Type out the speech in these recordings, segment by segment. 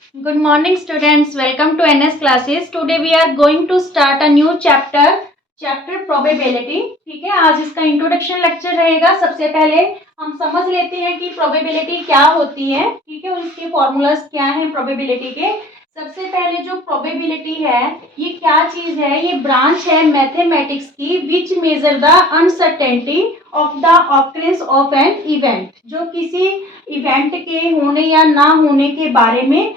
Good morning, students. Welcome to NS classes. Today we are going to start a new chapter probability. ठीक है, आज इसका introduction lecture रहेगा. सबसे पहले हम समझ लेते हैं कि प्रोबेबिलिटी क्या होती है. ठीक है, और इसके फॉर्मूलाज क्या हैं प्रोबेबिलिटी के. सबसे पहले जो प्रोबेबिलिटी है ये क्या चीज है, ये ब्रांच है मैथमेटिक्स की which measure the uncertainty of the occurrence of an event. जो किसी इवेंट के होने या ना होने के बारे में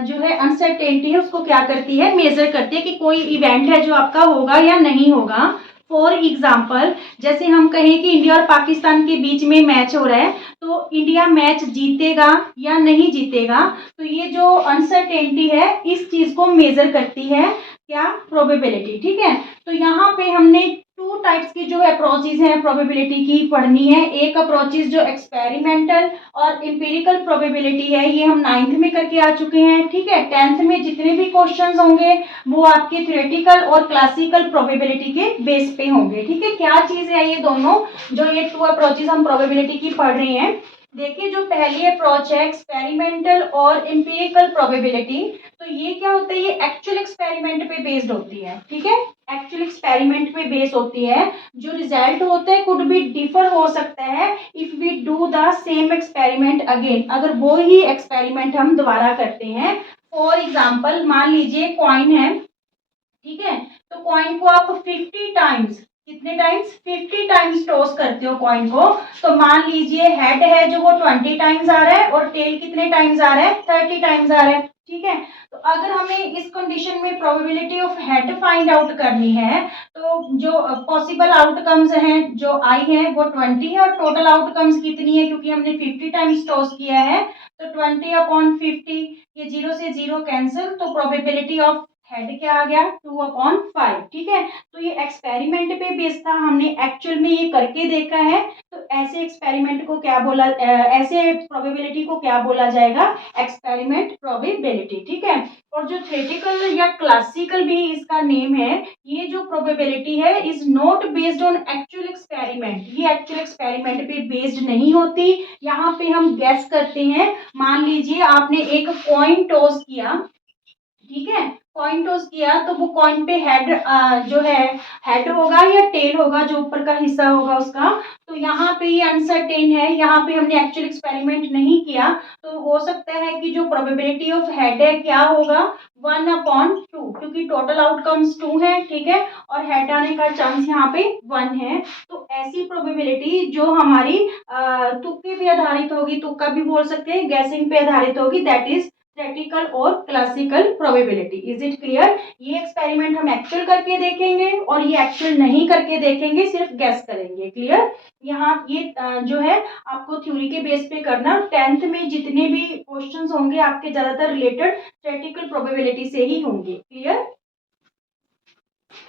जो है अनसर्टेनिटी है उसको क्या करती है, मेजर करती है कि कोई इवेंट है जो आपका होगा या नहीं होगा. फॉर एग्जाम्पल, जैसे हम कहें कि इंडिया और पाकिस्तान के बीच में मैच हो रहा है तो इंडिया मैच जीतेगा या नहीं जीतेगा. तो ये जो अनसर्टेनिटी है इस चीज को मेजर करती है क्या, प्रोबेबिलिटी. ठीक है, तो यहाँ पे हमने टू टाइप्स की जो अप्रोचेज हैं प्रोबेबिलिटी की पढ़नी है. एक अप्रोचेज जो एक्सपेरिमेंटल और एम्पिरिकल प्रोबेबिलिटी है ये हम 9th में करके आ चुके हैं. ठीक है, 10th में जितने भी क्वेश्चंस होंगे वो आपके थ्योरेटिकल और क्लासिकल प्रोबेबिलिटी के बेस पे होंगे. ठीक है, क्या चीज है ये दोनों, जो ये टू अप्रोचेज हम प्रोबेबिलिटी की पढ़ रहे हैं. देखिए, जो पहली अप्रोच है एक्सपेरिमेंटल और एम्पिरिकल प्रोबेबिलिटी, तो ये क्या होता है, ये एक्चुअल एक्सपेरिमेंट पे बेस्ड होती है. ठीक है, एक्चुअल एक्सपेरिमेंट पे बेस होती है. जो रिजल्ट होता है कुड बी डिफर हो सकता है if we do the same experiment again, अगर वो ही एक्सपेरिमेंट हम दोबारा करते हैं. फॉर एग्जाम्पल, मान लीजिए कॉइन है. ठीक है, तो कॉइन को आप 50 टाइम्स, कितने टाइम्स, 50 टाइम्स टॉस करते हो कॉइन को. तो मान लीजिए हेड है जो वो 20 टाइम्स आ रहा है और टेल कितने टाइम्स आ रहा है, 30 टाइम्स आ रहा है. ठीक है, तो अगर हमें इस कंडीशन में probability of head find out करनी है तो जो पॉसिबल आउटकम्स हैं जो आई है वो 20 है और टोटल आउटकम्स कितनी है, क्योंकि हमने 50 टाइम्स टॉस किया है तो 20/50, ये 0 से 0 कैंसिल, तो प्रोबेबिलिटी ऑफ हेड क्या आ गया, 2/5. ठीक है, तो ये एक्सपेरिमेंट पे बेस्ड था, हमने एक्चुअल में ये करके देखा है. तो ऐसे एक्सपेरिमेंट को क्या बोला, ऐसे प्रोबेबिलिटी को क्या बोला जाएगा, एक्सपेरिमेंट प्रोबेबिलिटी. ठीक है, और जो थ्योरेटिकल या क्लासिकल भी इसका नेम है, ये जो प्रोबेबिलिटी है is not based on actual experiment. ये एक्चुअल एक्सपेरिमेंट पे बेस्ड नहीं होती. यहाँ पे हम गेस करते हैं. मान लीजिए आपने एक कॉइन टॉस किया. ठीक है, कॉइन टॉस किया तो वो कॉइन पे हेड जो है हेड होगा या टेल होगा, जो ऊपर का हिस्सा होगा उसका. तो यहाँ पे ये अनसर्टेन है, यहाँ पे हमने एक्चुअल एक्सपेरिमेंट नहीं किया. तो हो सकता है कि जो प्रोबेबिलिटी ऑफ हेड है क्या होगा, 1/2, क्योंकि टोटल आउटकम्स 2 है. ठीक है, और हेड आने का चांस यहाँ पे 1 है. तो ऐसी प्रोबेबिलिटी जो हमारी तुक्के पे आधारित होगी, तुक्का भी बोल सकते हैं, गैसिंग पे आधारित होगी, दैट इज थ्योरेटिकल और classical probability. Is it clear. ये एक्सपेरिमेंट हम एक्चुअल करके देखेंगे और ये एक्चुअल नहीं करके देखेंगे, सिर्फ गैस करेंगे. क्लियर. यहाँ ये जो है आपको थ्योरी के बेस पे करना. 10th में जितने भी क्वेश्चंस होंगे आपके ज्यादातर रिलेटेड थ्योरेटिकल प्रोबेबिलिटी से ही होंगे. Clear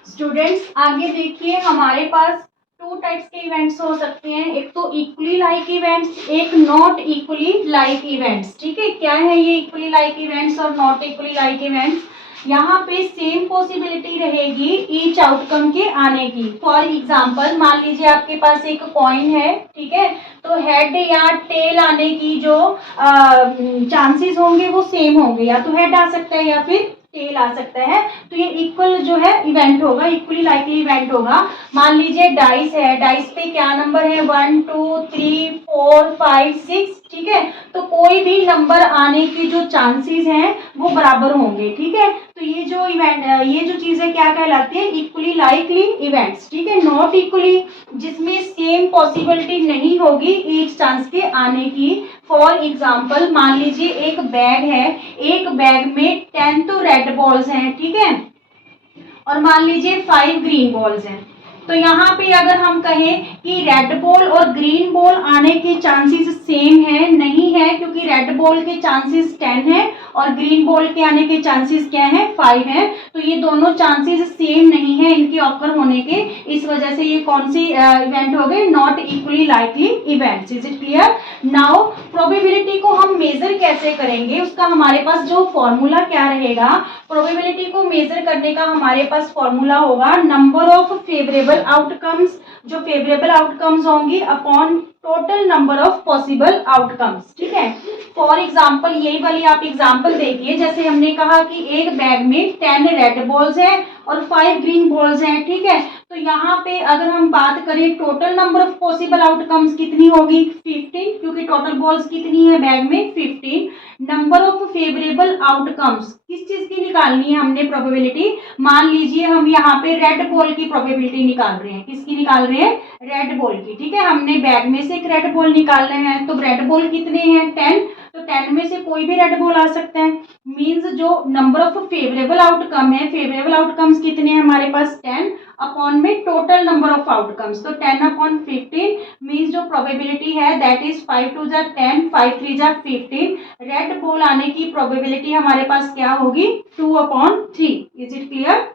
students. आगे देखिए, हमारे पास टू टाइप्स के इवेंट्स हो सकते हैं. एक तो इक्वली लाइक इवेंट्स, एक नॉट इक्वली लाइक इवेंट्स. ठीक है, क्या है ये इक्वली लाइक इवेंट्स और नॉट इक्वली लाइक इवेंट्स. यहाँ पे सेम पॉसिबिलिटी रहेगी ईच आउटकम के आने की. फॉर एग्जाम्पल, मान लीजिए आपके पास एक कॉइन है. ठीक है, तो हेड या टेल आने की जो चांसेस होंगे वो सेम होंगे, या तो हेड आ सकता है या फिर टेल आ सकता है. तो ये इक्वल जो है इवेंट होगा, इक्वली लाइकली इवेंट होगा. मान लीजिए डाइस है, डाइस पे क्या नंबर है, 1 2 3 4 5 6. ठीक है, तो कोई भी नंबर आने की जो चांसेस हैं वो बराबर होंगे. ठीक है, तो ये जो इवेंट, ये जो चीजें क्या कहलाती है, इक्वली लाइकली इवेंट्स. ठीक है, नॉट इक्वली, जिसमें सेम पॉसिबिलिटी नहीं होगी ईच चांस के आने की. फॉर एग्जाम्पल, मान लीजिए एक बैग है, एक बैग में 10 तो रेड बॉल्स हैं. ठीक है, और मान लीजिए 5 ग्रीन बॉल्स हैं. तो यहाँ पे अगर हम कहें कि रेड बॉल और ग्रीन बॉल आने के चांसेस सेम है, नहीं है, क्योंकि रेड बॉल के चांसेस 10 है और ग्रीन बॉल के आने के चांसेस क्या है, 5 है. तो ये दोनों चांसेस सेम नहीं है इनके ऑकर होने के. इस वजह से ये कौन सी इवेंट हो गए, not equally likely events. Is it clear. Now probability को हम मेजर कैसे करेंगे, उसका हमारे पास जो फॉर्मूला क्या रहेगा, प्रोबेबिलिटी को मेजर करने का हमारे पास फॉर्मूला होगा नंबर ऑफ फेवरेबल आउटकम्स, जो फेवरेबल आउटकम्स होंगी upon total number of possible outcomes. ठीक है, फॉर एग्जाम्पल यही वाली आप एग्जाम्पल देखिए, जैसे हमने कहा कि एक बैग में 10 रेड बॉल्स है और 5 ग्रीन बॉल्स हैं, ठीक है। तो यहाँ पे अगर हम बात करें total number of possible outcomes कितनी होगी 15, क्योंकि टोटल बॉल्स कितनी है बैग में 15। नंबर ऑफ फेवरेबल आउटकम्स किस चीज की निकालनी है हमने प्रोबेबिलिटी, मान लीजिए हम यहाँ पे रेड बॉल की प्रोबेबिलिटी निकाल रहे हैं, किसकी निकाल रहे हैं, रेड बॉल की, ठीक है। हमने बैग में से एक रेड बॉल निकालना है, तो रेड बॉल कितने हैं 10, तो 10 में से कोई भी रेड बॉल आ सकता है। मींस जो नंबर ऑफ फेवरेबल आउटकम है, फेवरेबल आउटकम्स कितने हैं हमारे पास 10 अपॉन में टोटल नंबर ऑफ आउटकम्स, तो 10 अपॉन 15 मींस जो प्रोबेबिलिटी है दैट इज 5 2 जा 10, 5 3 जा 15। रेड बॉल आने की प्रोबेबिलिटी हमारे पास क्या होगी 2 upon 3। Is it clear?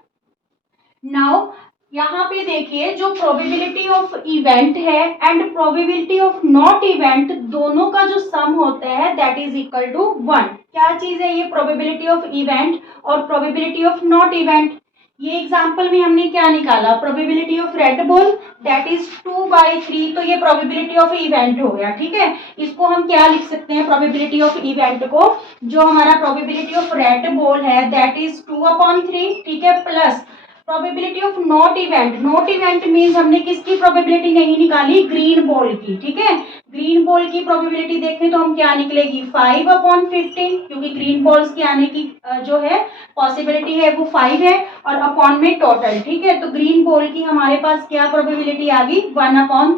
Now यहाँ पे देखिए जो प्रोबेबिलिटी ऑफ इवेंट है and probability of not event, दोनों का जो सम होता है दैट इज इक्वल टू 1। क्या चीज है ये प्रोबेबिलिटी ऑफ इवेंट और प्रोबेबिलिटी ऑफ नॉट इवेंट? ये एग्जांपल में हमने क्या निकाला, probability of red ball that is 2/3, तो ये प्रोबेबिलिटी ऑफ इवेंट हो गया, ठीक है। इसको हम क्या लिख सकते हैं प्रोबेबिलिटी ऑफ इवेंट को, जो हमारा प्रोबेबिलिटी ऑफ रेड बॉल है दैट इज 2/3, ठीक है, plus probability of not event, not event means हमने किसकी प्रोबेबिलिटी नहीं निकाली, ग्रीन बॉल की, ठीक है। ग्रीन बॉल की प्रोबेबिलिटी देखें तो हम क्या निकलेगी 5/15, क्योंकि ग्रीन बॉल्स की आने की जो है पॉसिबिलिटी है वो 5 है और अपॉन में टोटल, ठीक है। तो ग्रीन बॉल की हमारे पास क्या प्रोबेबिलिटी आ गई 1/3,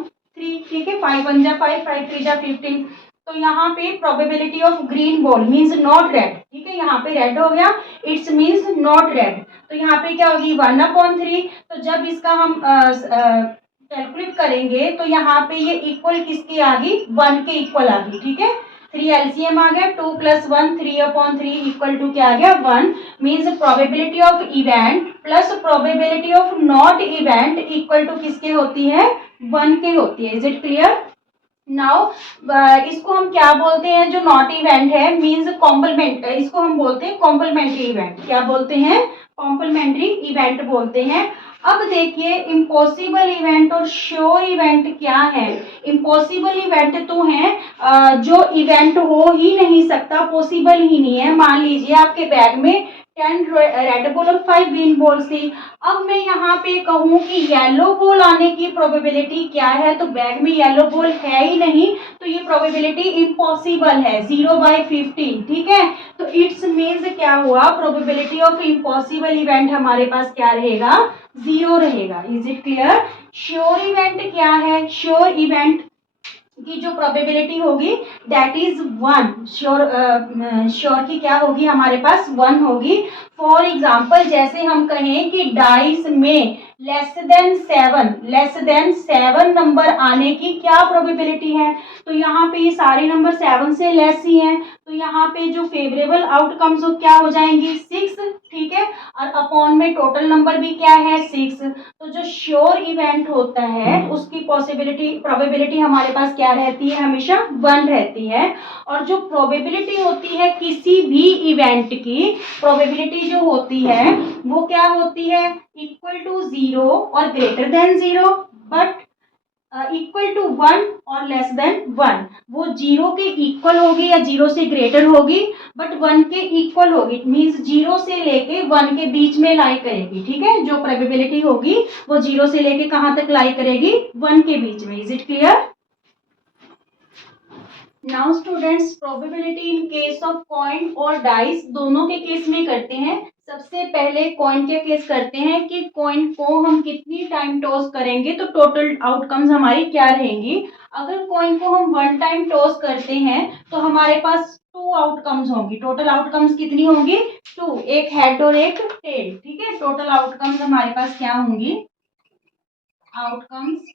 ठीक है। 5 1 जा 5, 5 3 जा 15। तो यहाँ पे probability of green ball means not red, ठीक है, यहाँ पे रेड हो गया, इट्स मींस नॉट रेड, तो यहाँ पे क्या होगी 1/3। तो जब इसका हम कैलकुलेट करेंगे तो यहाँ पे ये इक्वल किसकी आ गई 1 के इक्वल आ गई, ठीक है। 3 एलसीएम आ गया, 2 + 1 3/3 इक्वल टू क्या आ गया 1। Means probability of event plus probability of not event equal to किसके होती है 1 के होती है। Is it clear? नाउ इसको हम क्या बोलते हैं, जो नॉट इवेंट है मींस कॉम्प्लीमेंट, इसको हम बोलते हैं कॉम्प्लीमेंट्री इवेंट। क्या बोलते हैं? कॉम्प्लीमेंट्री इवेंट बोलते हैं। अब देखिए इम्पॉसिबल इवेंट और श्योर इवेंट क्या है। इम्पॉसिबल इवेंट तो है जो इवेंट हो ही नहीं सकता, पॉसिबल ही नहीं है। मान लीजिए आपके बैग में 10 रेड बॉल और 5 ग्रीन बॉल्स थी। अब मैं यहाँ पे कहूँ कि येलो बॉल आने की प्रोबेबिलिटी क्या है, तो बैग में येलो बॉल है ही नहीं, तो ये प्रोबेबिलिटी इम्पॉसिबल है 0/15, ठीक है। तो इट्स मीन्स क्या हुआ, प्रोबेबिलिटी ऑफ इम्पॉसिबल इवेंट हमारे पास क्या रहेगा 0 रहेगा। Is it clear? Sure event क्या है, श्योर इवेंट की जो प्रोबेबिलिटी होगी दैट इज 1। श्योर की क्या होगी हमारे पास 1 होगी। फॉर एग्जाम्पल जैसे हम कहें कि डाइस में लेस देन 7 नंबर आने की क्या प्रोबेबिलिटी है, तो यहाँ पे ये सारे नंबर 7 से लेस ही हैं, तो यहाँ पे जो फेवरेबल आउटकम्स हो क्या हो जाएंगी 6, ठीक है। और अपॉन में टोटल नंबर भी क्या है 6। तो जो श्योर इवेंट होता है उसकी प्रोबेबिलिटी हमारे पास क्या रहती है, हमेशा 1 रहती है। और जो प्रोबेबिलिटी होती है किसी भी इवेंट की, प्रोबेबिलिटी जो होती है वो क्या होती है इक्वल टू 0 और greater than 0, but equal to 1 और लेस देन 1। वो 0 के इक्वल होगी या 0 से ग्रेटर होगी, बट 1 के इक्वल होगी, मींस 0 से लेके 1 के बीच में लाई करेगी, ठीक है। जो प्रोबेबिलिटी होगी वो 0 से लेके कहाँ तक लाई करेगी 1 के बीच में। Is it clear? Now students probability in case of coin और डाइस दोनों के केस में करते हैं। सबसे पहले कॉइन के केस करते हैं कि कॉइन को हम कितनी टाइम टॉस करेंगे तो टोटल आउटकम्स हमारी क्या रहेंगी। अगर कॉइन को हम 1 टाइम टॉस करते हैं तो हमारे पास 2 आउटकम्स होंगी। टोटल आउटकम्स कितनी होंगी 2, एक हेड और एक टेल, ठीक है। टोटल आउटकम्स हमारे पास क्या होंगी, आउटकम्स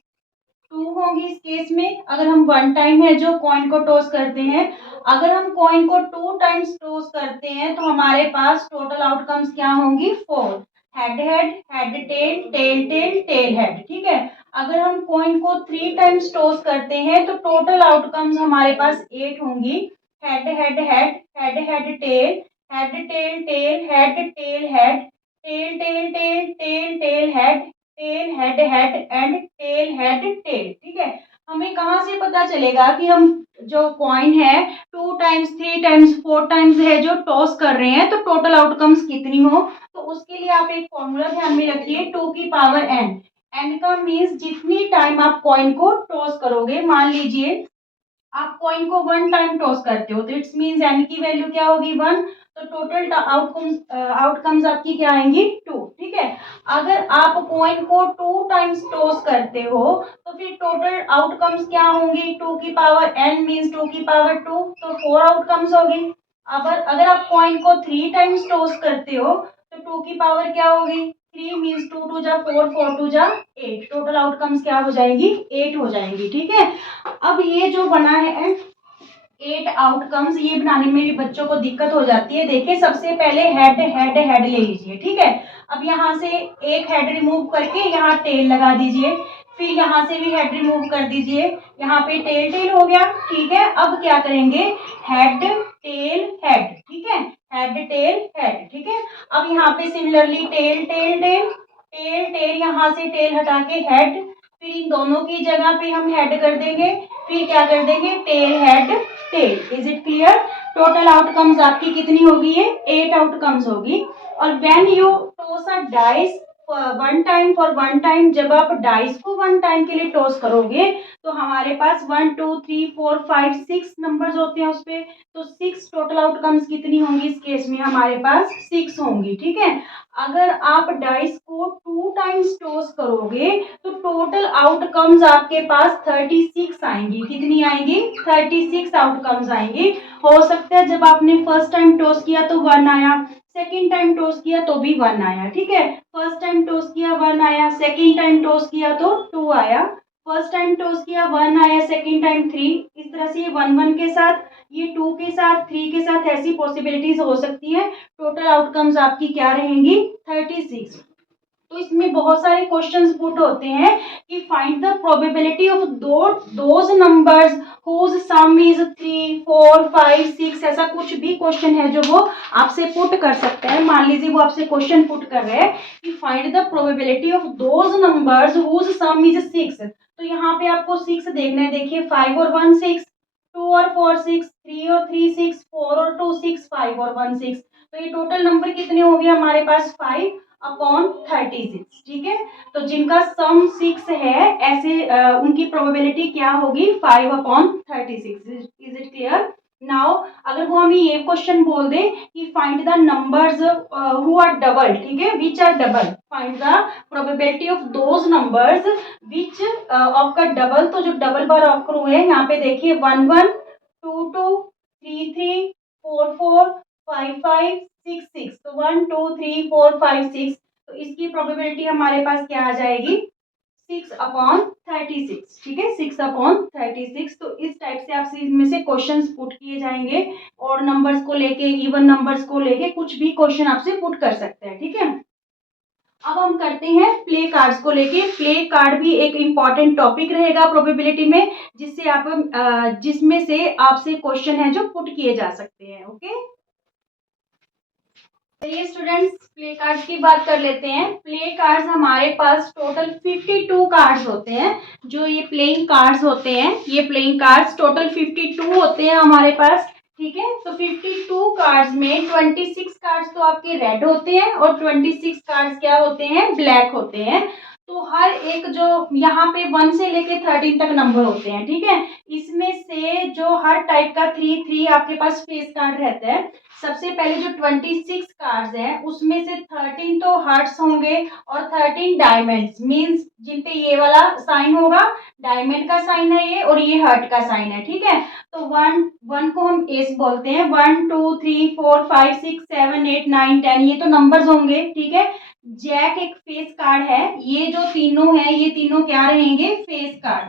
2 होंगी इस केस में। अगर हम 1 टाइम है जो कॉइन को टॉस करते हैं, अगर हम कॉइन को 2 टाइम्स टॉस करते हैं तो हमारे पास टोटल आउटकम्स क्या होंगी 4, head head, head tail, tail tail, tail head, ठीक है। अगर हम कॉइन को 3 टाइम्स टॉस करते हैं तो टोटल आउटकम्स हमारे पास 8 होंगी, head head head, head head tail, head tail tail, head tail head, tail tail tail, tail tail head, tail head head and tail head tail, ठीक है। हमें कहाँ से पता चलेगा कि हम जो कॉइन है 2 टाइम्स 3 टाइम्स 4 टाइम्स है जो टॉस कर रहे हैं तो टोटल आउटकम्स कितनी हो। तो उसके लिए आप एक फॉर्मूला ध्यान में रखिए, 2 की पावर n। n का मीन्स जितनी टाइम आप कॉइन को टॉस करोगे, मान लीजिए आप कॉइन को 1 टाइम टॉस करते हो तो इट्स मीन्स n की वैल्यू क्या होगी 1। तो टोटल आउटकम्स आपकी क्या आएंगी 2। ठीक है, अगर आप कॉइन को 2 टाइम्स टॉस करते हो तो फिर टोटल आउटकम्स क्या होंगी, 2 की पावर n मीन्स 2 की पावर 2, तो 4 आउटकम्स होगी। अब अगर आप कॉइन को 3 टाइम्स टॉस करते हो तो 2 की पावर क्या होगी 3 मीन्स 2 2 जा 4 4 2 जा 8, टोटल आउटकम्स क्या हो जाएंगी 8 हो जाएंगी। ठीक है, अब ये जो बना है 8 आउटकम्स, ये बनाने में भी बच्चों को दिक्कत हो जाती है। देखिए सबसे पहले हेड हेड हेड ले लीजिए। ठीक है, अब यहाँ से एक हेड रिमूव करके यहाँ टेल लगा दीजिए, फिर यहाँ से भी हेड रिमूव कर दीजिए, यहाँ पे टेल टेल हो गया। ठीक है, अब क्या करेंगे हेड टेल हेड। ठीक है, हेड टेल हेड। ठीक है, अब यहाँ पे similarly tail tail tail tail tail, यहाँ से टेल हटा के हेड, फिर इन दोनों की जगह पे हम हेड कर देंगे, फिर क्या कर देंगे tell head tell. Is it clear. Total outcomes आपकी कितनी होगी, ये 8 आउटकम्स होगी। और when you toss a dice 1 time for 1 time, जब आप डाइस को 1 टाइम के लिए टॉस करोगे तो हमारे पास 1 2 3 4 5 6 नंबर्स होते हैं उस पे, तो 6 टोटल आउटकम्स कितनी होंगी इस केस में हमारे पास 6 होंगी। ठीक है, अगर आप डाइस को 2 टाइम्स टॉस करोगे तो टोटल आउटकम्स आपके पास 36 आएंगी। कितनी आएंगी 36 आउटकम्स आएंगी। हो सकता है जब आपने फर्स्ट टाइम टॉस किया तो 1 आया, सेकेंड टाइम टॉस किया तो भी 1 आया। ठीक है, फर्स्ट टाइम टॉस किया 1 आया, सेकेंड टाइम टॉस किया तो 2 आया, फर्स्ट टाइम टॉस किया 1 आया, सेकेंड टाइम 3। इस तरह से ये 1 1 के साथ, ये 2 के साथ, 3 के साथ ऐसी पॉसिबिलिटीज हो सकती है। टोटल आउटकम्स आपकी क्या रहेंगी 36। तो इसमें बहुत सारे क्वेश्चंस पुट होते हैं कि find the probability of those numbers whose sum is 3 4 5 6, ऐसा कुछ भी क्वेश्चन है जो वो आपसे पुट कर सकते हैं। मान लीजिए वो आपसे क्वेश्चन पुट कर रहे हैं कि find the probability of those numbers whose sum is 6, तो यहाँ पे आपको 6 देखना है। देखिए 5 और 1 6, 2 और 4 6, 3 और 3 6, 4 और 2 6, 5 और 1 6, तो ये टोटल नंबर कितने हो गए हमारे पास 5 अपॉन 36। ठीक है, तो जिनका सम 6 है ऐसे उनकी प्रोबेबिलिटी क्या होगी 5 upon 36। Is it clear. Now अगर वो हमें ये क्वेश्चन बोल दे कि find the numbers who are double, ठीक है, which are double, find the probability of those numbers which of का डबल, तो जो डबल बार ऑकर हुए हैं यहाँ पे देखिए 1 1 2 2 3 3 4 4 5 5 6 6, तो 1 2 3 4 5 6, तो इसकी प्रोबेबिलिटी हमारे पास क्या आ जाएगी 6 अपॉन 36। ठीक है, 6 अपॉन 36। तो इस टाइप से आपसे इनमें से क्वेश्चंस पुट किए जाएंगे, और नंबर्स को लेके इवन नंबर्स को लेके कुछ भी क्वेश्चन आपसे पुट कर सकते हैं। ठीक है, अब हम करते हैं प्ले कार्ड्स को लेके। प्ले कार्ड भी एक इम्पॉर्टेंट टॉपिक रहेगा प्रोबेबिलिटी में, जिससे आप जिसमें से आपसे क्वेश्चन है जो पुट किए जा सकते हैं। ओके, चलिए स्टूडेंट्स प्ले कार्ड्स की बात कर लेते हैं। प्ले कार्ड्स हमारे पास टोटल 52 कार्ड्स होते हैं। जो ये प्लेइंग कार्ड्स होते हैं, ये प्लेइंग कार्ड्स टोटल 52 होते हैं हमारे पास। ठीक है, तो 52 कार्ड्स में 26 कार्ड्स तो आपके रेड होते हैं और 26 कार्ड्स क्या होते हैं ब्लैक होते हैं। तो हर एक जो यहाँ पे 1 से लेके 13 तक नंबर होते हैं। ठीक है, इसमें से जो हर टाइप का 3 3 आपके पास फेस कार्ड रहता है। सबसे पहले जो 26 कार्ड्स हैं उसमें से 13 तो हार्ट्स होंगे और 13 डायमंड्स, मींस जिन पे ये वाला साइन होगा डायमंड का साइन है ये, और ये हार्ट का साइन है। ठीक है, तो 1 को हम एस बोलते हैं। 1 2 3 4 5 6 7 8 9 10 ये तो नंबर्स होंगे। ठीक है, जैक एक फेस कार्ड है। ये जो तीनों है ये तीनों क्या रहेंगे फेस कार्ड।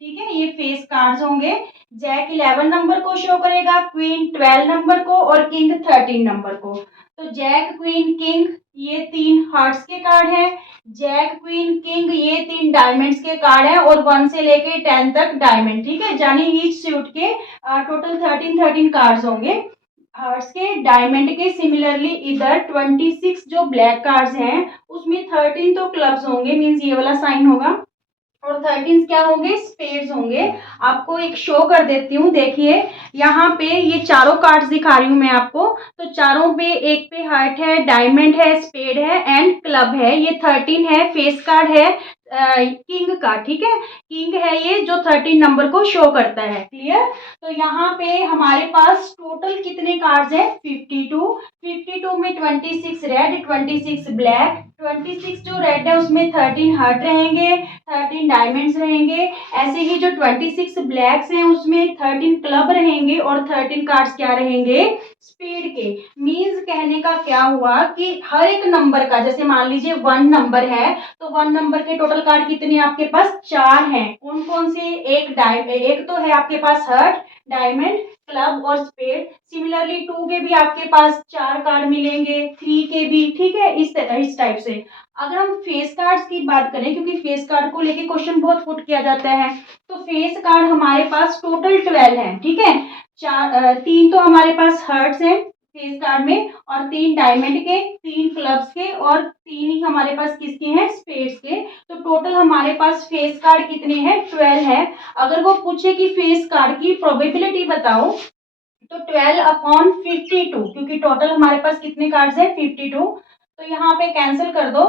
ठीक है, ये फेस कार्ड्स होंगे। जैक 11 नंबर को शो करेगा, क्वीन 12 नंबर को और किंग 13 नंबर को। तो जैक क्वीन किंग ये 3 हार्ट्स के कार्ड हैं, जैक क्वीन किंग ये 3 डायमंड्स के कार्ड हैं, और 1 से लेके 10 तक डायमंड। ठीक है, यानी ईच सूट के टोटल 13 कार्ड्स होंगे हार्ट्स के डायमंड के। सिमिलरली इधर 26 जो ब्लैक कार्ड्स हैं उसमें 13 तो क्लब्स होंगे, मींस ये वाला साइन होगा। और 13 क्या होंगे, स्पेड्स होंगे। आपको एक शो कर देती हूँ, देखिए यहाँ पे ये चारों कार्ड्स दिखा रही हूँ मैं आपको। तो चारों पे, एक पे हार्ट है, डायमंड है, स्पेड है एंड क्लब है। ये 13 है, फेस कार्ड है किंग का, ठीक है, किंग है ये जो 13 नंबर को शो करता है। क्लियर। तो यहाँ पे हमारे पास टोटल कितने कार्ड्स हैं, 52। 52 में 26 रेड, 26 ब्लैक, 26 जो रेड है उसमें 13 हार्ट रहेंगे, 13 डायमंड्स रहेंगे। ऐसे ही जो 26 ब्लैक्स हैं उसमें 13 क्लब रहेंगे और 13 कार्ड्स क्या रहेंगे, स्पीड के। मींस कहने का क्या हुआ कि हर एक नंबर का, जैसे मान लीजिए 1 नंबर है तो 1 नंबर के टोटल कार्ड कितने आपके पास, 4 हैं। कौन कौन से, एक तो है आपके पास हर्ट, डायमंड, क्लब और स्पेड। सिमिलरली 2 के भी आपके पास 4 कार्ड मिलेंगे, 3 के भी, ठीक है, इस टाइप से। अगर हम फेस कार्ड्स की बात करें, क्योंकि फेस कार्ड को लेके क्वेश्चन बहुत पुट किया जाता है, तो फेस कार्ड हमारे पास टोटल 12 है, ठीक है। 3 तो हमारे पास हर्ट्स हैं फेस कार्ड में, और 3 डायमंड के, 3 क्लब्स के और 3 ही हमारे पास किसके हैं, स्पेड्स के। तो टोटल हमारे पास फेस कार्ड कितने हैं, 12 है। अगर वो पूछे कि फेस कार्ड की प्रोबेबिलिटी बताओ, तो 12/52, क्योंकि टोटल हमारे पास कितने कार्ड्स हैं, 52। तो यहाँ पे कैंसिल कर दो,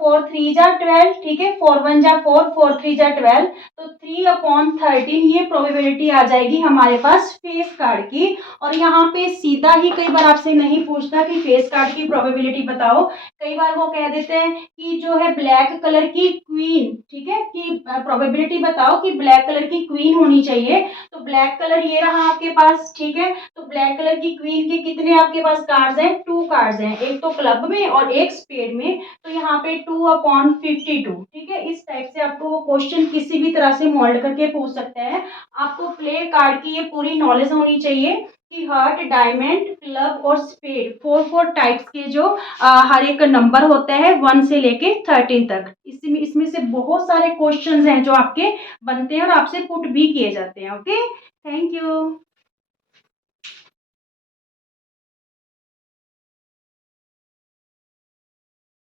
4 3 जा 12, ठीक है, 4 1 जा 4, 4 3 जा 12। तो 3/13 ये प्रोबेबिलिटी आ जाएगी हमारे पास फेस कार्ड की। और यहाँ पे सीधा ही कई बार आपसे नहीं पूछता कि फेस कार्ड की प्रोबेबिलिटी बताओ, कई बार वो कह देते हैं कि जो है ब्लैक कलर की क्वीन, ठीक है, कि प्रोबेबिलिटी बताओ कि ब्लैक कलर की क्वीन होनी चाहिए। तो ब्लैक कलर ये रहा आपके पास, ठीक है। तो ब्लैक कलर की क्वीन के कितने आपके पास कार्ड्स हैं, 2 कार्ड्स हैं, एक तो क्लब में और एक स्पेड में। तो यहाँ पे 2/52, ठीक है। इस टाइप से आपको वो क्वेश्चन किसी भी तरह से मोल्ड करके पूछ सकते हैं। आपको प्ले कार्ड की ये पूरी नॉलेज होनी चाहिए कि हार्ट, डायमंड, क्लब और स्पेड, 4 टाइप्स के जो हर एक नंबर होता है 1 से लेके 13 तक। इसमें से बहुत सारे क्वेश्चंस हैं जो आपके बनते हैं और आपसे पुट भी किए जाते हैं। Okay, thank you.